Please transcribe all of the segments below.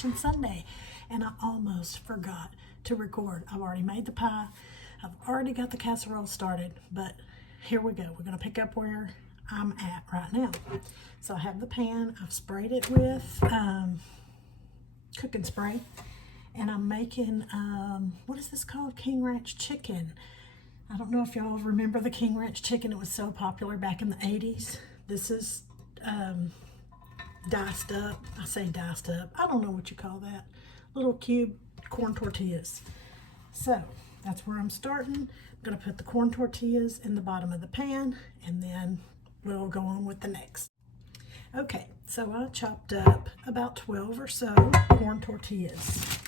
Ascension Sunday, and I almost forgot to record. I've already made the pie. I've already got the casserole started, but here we go. We're going to pick up where I'm at right now. So I have the pan. I've sprayed it with cooking spray, and I'm making, what is this called? King Ranch chicken. I don't know if y'all remember the King Ranch chicken. It was so popular back in the 80s. This is diced up. I say diced up. I don't know what you call that. Little cube corn tortillas. So that's where I'm starting. I'm going to put the corn tortillas in the bottom of the pan, and then we'll go on with the next. Okay, so I chopped up about 12 or so corn tortillas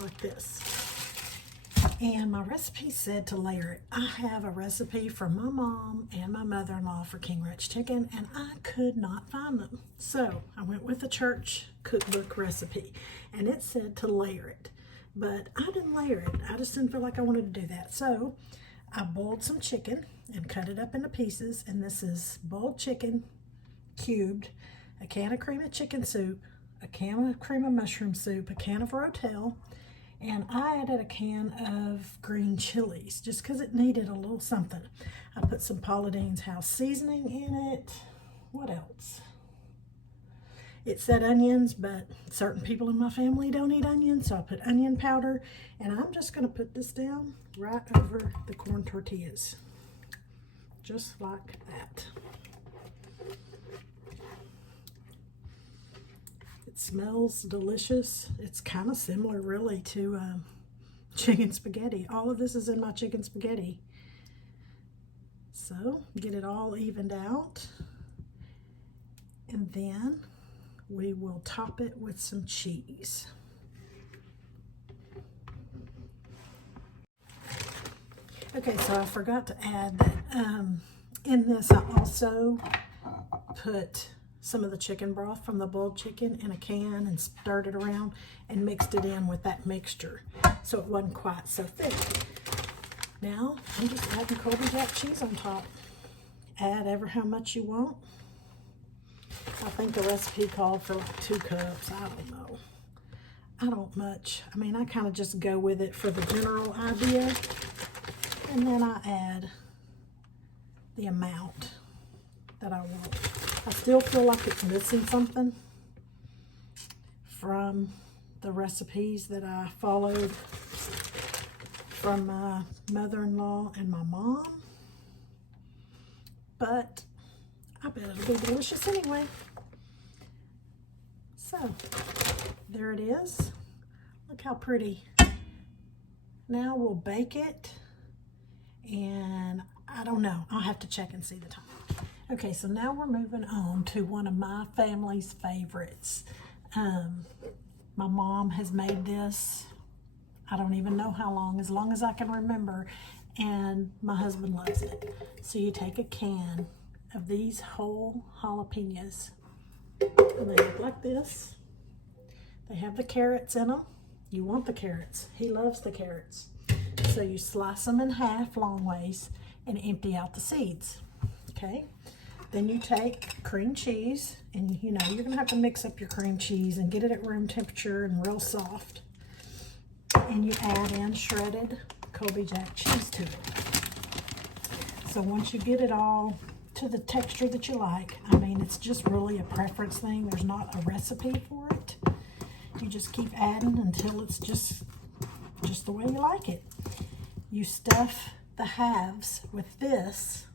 like this. And my recipe said to layer it. I have a recipe from my mom and my mother-in-law for King Ranch chicken, and I could not find them. So I went with the church cookbook recipe, and it said to layer it. But I didn't layer it. I just didn't feel like I wanted to do that. So I boiled some chicken and cut it up into pieces, and this is boiled chicken, cubed, a can of cream of chicken soup, a can of cream of mushroom soup, a can of Rotel, and I added a can of green chilies just because it needed a little something. I put some Paula Deen's house seasoning in it. What else? It said onions, but certain people in my family don't eat onions, so I put onion powder, and I'm just going to put this down right over the corn tortillas, just like that. It smells delicious. It's kind of similar really to chicken spaghetti. All of this is in my chicken spaghetti. So get it all evened out, and then we will top it with some cheese. Okay, so I forgot to add that in this I also put some of the chicken broth from the boiled chicken in a can and stirred it around and mixed it in with that mixture so it wasn't quite so thick. Now I'm just adding Colby Jack cheese on top. Add ever how much you want. I think the recipe called for like 2 cups. I don't know. I don't much. I mean, I kind of just go with it for the general idea, and then I add the amount that I want. I still feel like it's missing something from the recipes that I followed from my mother-in-law and my mom, but I bet it'll be delicious anyway. So there it is. Look how pretty. Now we'll bake it, and I don't know. I'll have to check and see the time. Okay, so now we're moving on to one of my family's favorites. My mom has made this, I don't even know how long as I can remember, and my husband loves it. So you take a can of these whole jalapenos, and they look like this. They have the carrots in them. You want the carrots. He loves the carrots. So you slice them in half long ways and empty out the seeds. Okay, then you take cream cheese, and you know you're gonna have to mix up your cream cheese and get it at room temperature and real soft, and you add in shredded Colby Jack cheese to it. So once you get it all to the texture that you like, I mean, it's just really a preference thing. There's not a recipe for it. You just keep adding until it's just the way you like it. You stuff the halves with this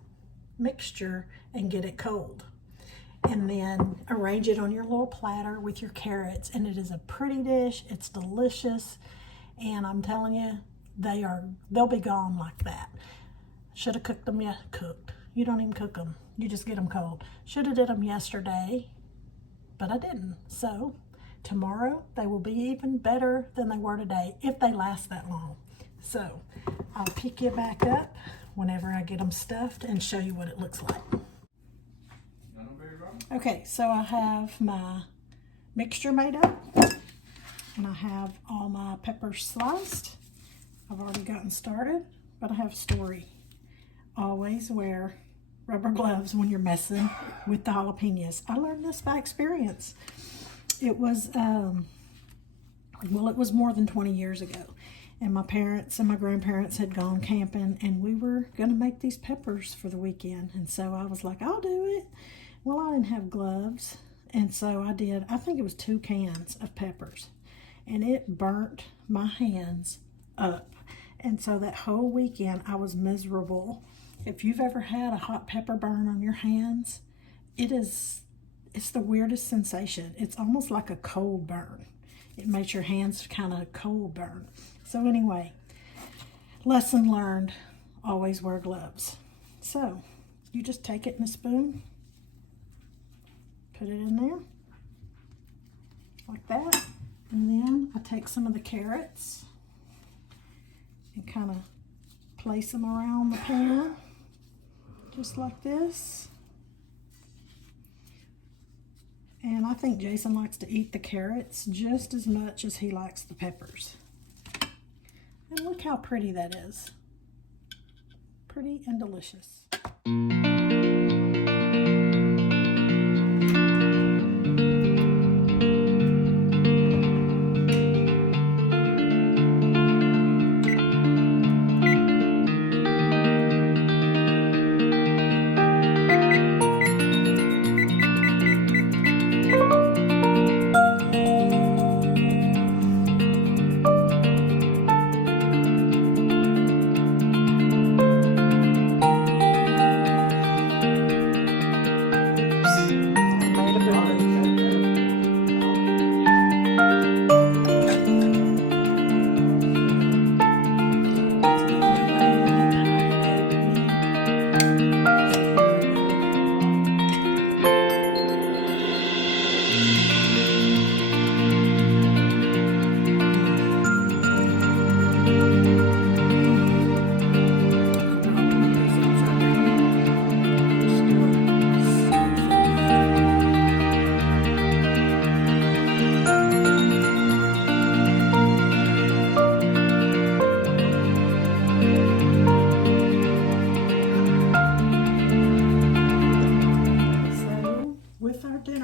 mixture and get it cold, and then arrange it on your little platter with your carrots, and it is a pretty dish. It's delicious, and I'm telling you, they'll be gone like that. Should have cooked them yet. Cooked. You don't even cook them. You just get them cold. Should have did them yesterday, but I didn't. So tomorrow they will be even better than they were today if they last that long. So I'll pick you back up whenever I get them stuffed and show you what it looks like. Okay, so I have my mixture made up, and I have all my peppers sliced. I've already gotten started, but I have a story. Always wear rubber gloves when you're messing with the jalapenos. I learned this by experience. It was Well, it was more than 20 years ago. And my parents and my grandparents had gone camping, and we were going to make these peppers for the weekend. And so I was like, I'll do it. Well, I didn't have gloves. And so I did, I think it was 2 cans of peppers. And it burnt my hands up. And so that whole weekend I was miserable. If you've ever had a hot pepper burn on your hands, it's the weirdest sensation. It's almost like a cold burn. It makes your hands kind of cold burn. So anyway, lesson learned, always wear gloves. So you just take it in a spoon, put it in there, like that. And then I take some of the carrots and kind of place them around the pan, just like this. And I think Jason likes to eat the carrots just as much as he likes the peppers. And look how pretty that is. Pretty and delicious.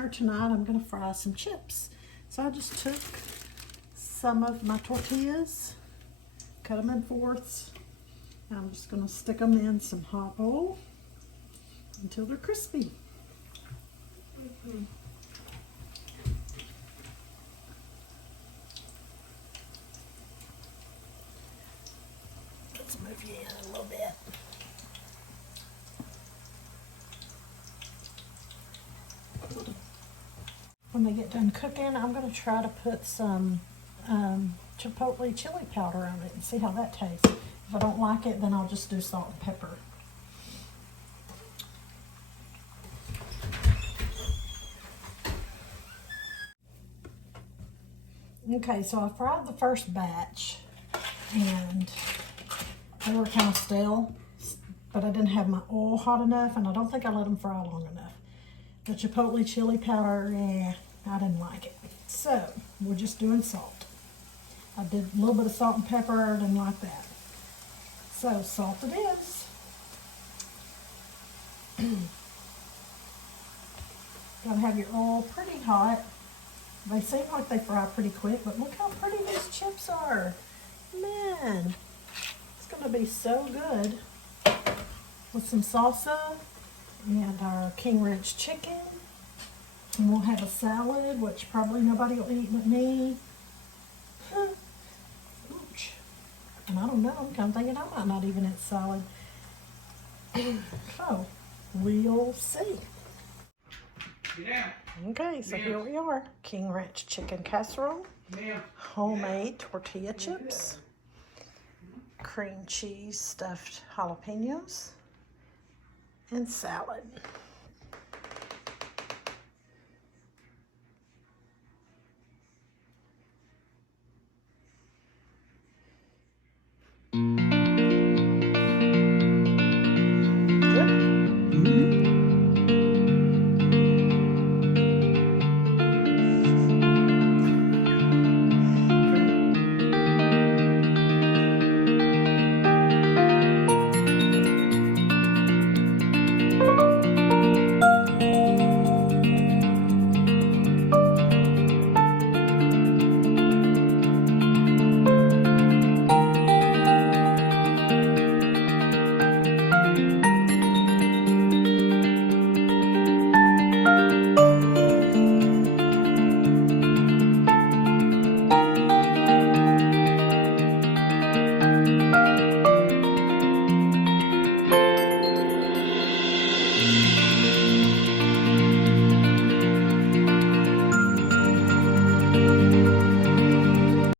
Tonight I'm going to fry some chips. So I just took some of my tortillas, cut them in fourths, and I'm just going to stick them in some hot oil until they're crispy. Let's move you in a little bit. When they get done cooking, I'm going to try to put some chipotle chili powder on it and see how that tastes. If I don't like it, then I'll just do salt and pepper. Okay, so I fried the first batch and they were kind of stale, but I didn't have my oil hot enough, and I don't think I let them fry long enough. The chipotle chili powder, I didn't like it. So we're just doing salt. I did a little bit of salt and pepper, I didn't like that. So salt it is. Gotta have your oil pretty hot. They seem like they fry pretty quick, but look how pretty these chips are. Man, it's gonna be so good with some salsa and our King Ranch chicken. And we'll have a salad, which probably nobody will eat but me. Ouch. And I don't know, I'm kind of thinking I might not even eat salad. So, we'll see. Okay, so here we are. King Ranch chicken casserole, homemade tortilla chips, cream cheese stuffed jalapenos, and salad.